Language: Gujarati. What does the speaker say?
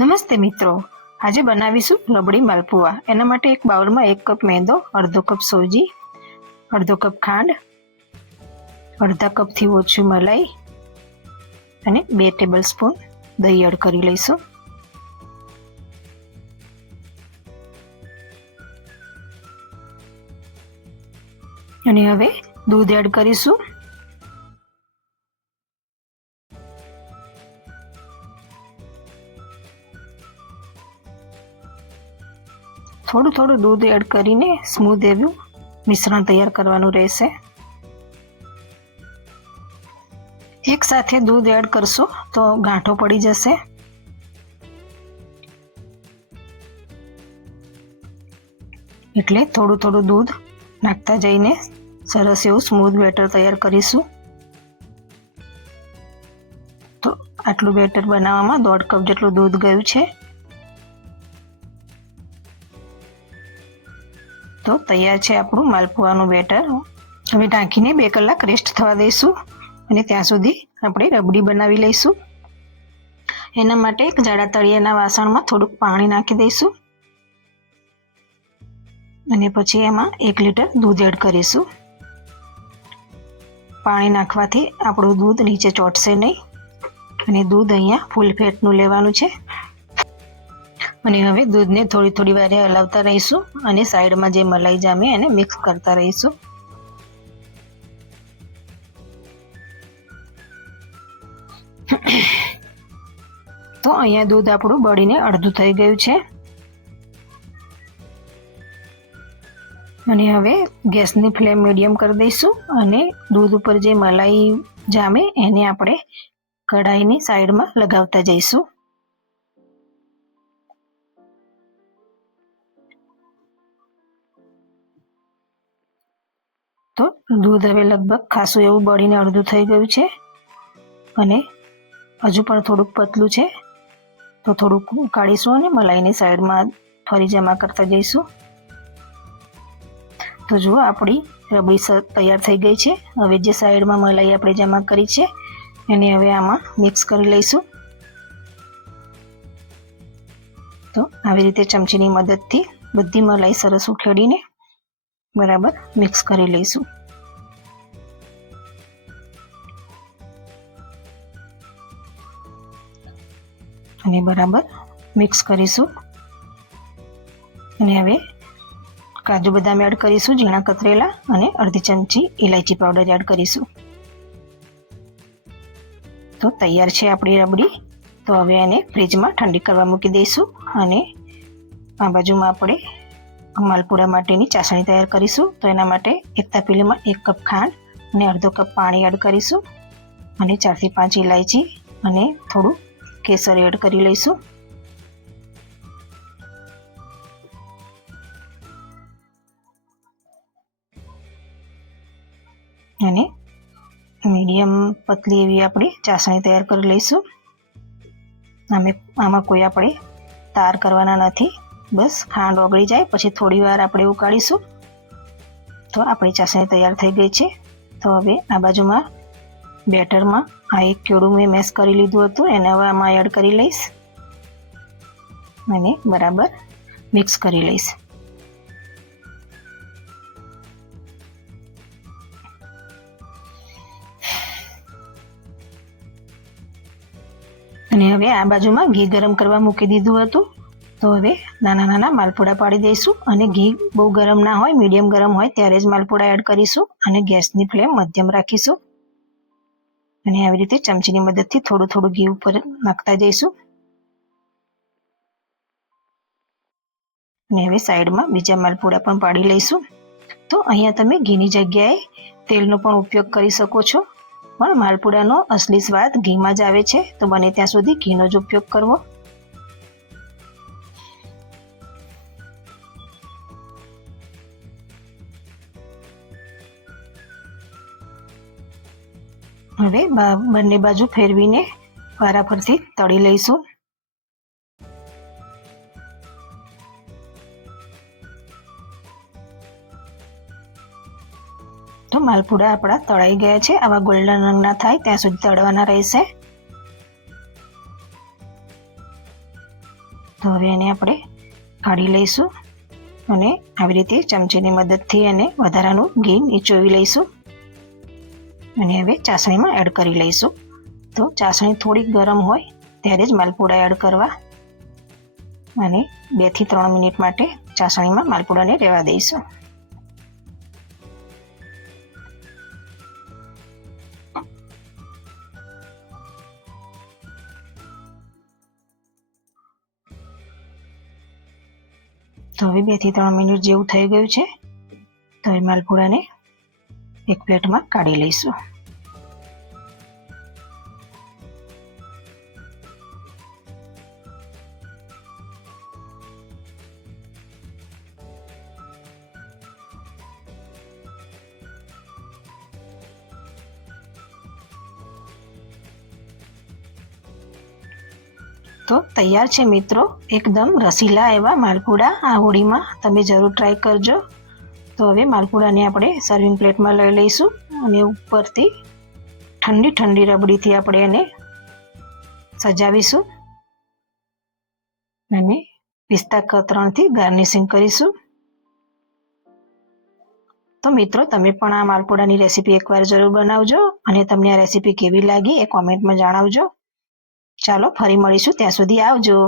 નમસ્તે મિત્રો, આજે બનાવીશું રબડી માલપુઆ। એના માટે એક બાઉલમાં 1 કપ મેંદો, અડધો કપ સોજી, અડધો કપ ખાંડ, અડધા કપથી ઓછી મલાઈ અને 2 ટેબલસ્પૂન દહીં એડ કરી લઈશું। અને હવે દૂધ એડ કરીશું। થોડું થોડું દૂધ એડ કરીને સ્મૂધ એવું મિશ્રણ તૈયાર કરવાનું રહેશે। એક સાથે દૂધ એડ કરશો તો ગાંઠો પડી જશે, એટલે થોડું થોડું દૂધ નાખતા જઈને સરસ એવું સ્મૂધ બેટર તૈયાર કરીશું। તો આટલું બેટર બનાવવામાં 1.5 કપ જેટલું દૂધ ગયું છે। તો તૈયાર છે આપણું માલપુઆનું બેટર। હવે ઢાંકીને 2 કલાક રેસ્ટ થવા દઈશું અને ત્યાં સુધી આપણે રબડી બનાવી લઈશું। એના માટે એક જાડા તળિયાના વાસણમાં થોડુંક પાણી નાખી દઈશું અને પછી એમાં 1 લીટર દૂધ એડ કરીશું। પાણી નાખવાથી આપણું દૂધ નીચે ચોંટશે નહીં અને દૂધ અહીંયા ફૂલ ફેટનું લેવાનું છે। અને હવે દૂધને થોડી થોડી વારે હલાવતા રહીશું અને સાઈડમાં જે મલાઈ જામે એને મિક્સ કરતા રહીશું। તો અહીંયા દૂધ આપણું બળીને અડધું થઈ ગયું છે અને હવે ગેસની ફ્લેમ મીડિયમ કરી દઈશું અને દૂધ ઉપર જે મલાઈ જામે એને આપણે કઢાઈની સાઈડમાં લગાવતા જઈશું। તો દૂધ હવે લગભગ ખાસું એવું બળીને અડધું થઈ ગયું છે અને હજુ પણ થોડુંક પતલું છે, તો થોડુંક કાઢીશું અને મલાઈની સાઈડમાં ફરી જમા કરતા જઈશું। તો જુઓ આપણી રબડી તૈયાર થઈ ગઈ છે। હવે જે સાઈડમાં મલાઈ આપણે જમા કરી છે એને હવે આમાં મિક્સ કરી લઈશું। તો આવી રીતે ચમચીની મદદથી બધી મલાઈ સરસ ઉખેડીને બરાબર મિક્સ કરી લઈશું। અને બરાબર મિક્સ કરીશું અને હવે કાજુ બદામ એડ કરીશું, ઝીણા કતરેલા, અને અડધી ચમચી ઇલાયચી પાવડર એડ કરીશું। તો તૈયાર છે આપણી રબડી। તો હવે એને ફ્રીજમાં ઠંડી કરવા મૂકી દઈશું અને આ બાજુમાં આપણે માલપુડા માટેની ચાસણી તૈયાર કરીશું। તો એના માટે એક તપેલીમાં 1 કપ ખાંડ અને અડધો કપ પાણી એડ કરીશું અને 4 થી 5 ઇલાયચી અને થોડું કેસર એડ કરી લઈશું। અને મીડિયમ પતલી એવી આપણે ચાસણી તૈયાર કરી લઈશું। આમાં કોઈ આપણે તાર કરવાના નથી, બસ ખાંડ ઓગળી જાય પછી થોડી વાર આપણે ઉકાળીશું। તો આપણી ચાસણી તૈયાર થઈ ગઈ છે। તો હવે આ બાજુમાં બેટરમાં આ એક કેળું મેં મેશ કરી લીધું હતું એને હવે આમાં એડ કરી લઈશ અને બરાબર મિક્સ કરી લઈશ। અને હવે આ બાજુમાં ઘી ગરમ કરવા મૂકી દીધું હતું। તો હવે નાના નાના માલપુડા પાડી દઈશું અને ઘી બહુ ગરમ ના હોય, મીડિયમ ગરમ હોય ત્યારે જ માલપુડા એડ કરીશું અને ગેસની ફ્લેમ મધ્યમ રાખીશું અને આવી રીતે ચમચીની મદદથી થોડું થોડું ઘી ઉપર નાખતા જઈશું। અને હવે સાઈડમાં બીજા માલપુડા પણ પાડી લઈશું। તો અહીંયા તમે ઘીની જગ્યાએ તેલનો પણ ઉપયોગ કરી શકો છો, પણ માલપુડાનો અસલી સ્વાદ ઘીમાં જ આવે છે, તો બને ત્યાં સુધી ઘીનો જ ઉપયોગ કરવો। હવે બંને બાજુ ફેરવીને વારાફરતી તળી લઈશું। તો માલપુડા આપણા તળાઈ ગયા છે, આવા ગોલ્ડન રંગના થાય ત્યાં સુધી તળવાના રહેશે। તો હવે એને આપણે કાઢી લઈશું અને આવી રીતે ચમચીની મદદથી એને વધારાનું ઘી નીચોવી લઈશું અને હવે ચાસણીમાં એડ કરી લઈશું. તો ચાસણી થોડીક ગરમ હોય ત્યારે જ માલપુડા એડ કરવા અને 2 થી 3 મિનિટ માટે ચાસણીમાં માલપુડાને રહેવા દઈશું. તો હવે 2 થી 3 મિનિટ જેવું થઈ ગયું છે. તો એ માલપુડાને એક પ્લેટમાં કાઢી લઈશું. તો તૈયાર છે મિત્રો, એકદમ રસીલા એવા માલપુડા. આ હોળીમાં તમે જરૂર ટ્રાય કરજો. તો હવે માલપુડાને આપણે સર્વિંગ પ્લેટમાં લઈ લઈશું અને ઉપરથી ઠંડી ઠંડી રબડીથી આપણે એને સજાવીશું અને પિસ્તા કતરણથી ગાર્નિશિંગ કરીશું. તો મિત્રો, તમે પણ આ માલપુડાની રેસીપી એકવાર જરૂર બનાવજો અને તમને આ રેસીપી કેવી લાગી એ કોમેન્ટમાં જણાવજો. ચાલો ફરી મળીશું, ત્યાં સુધી આવજો.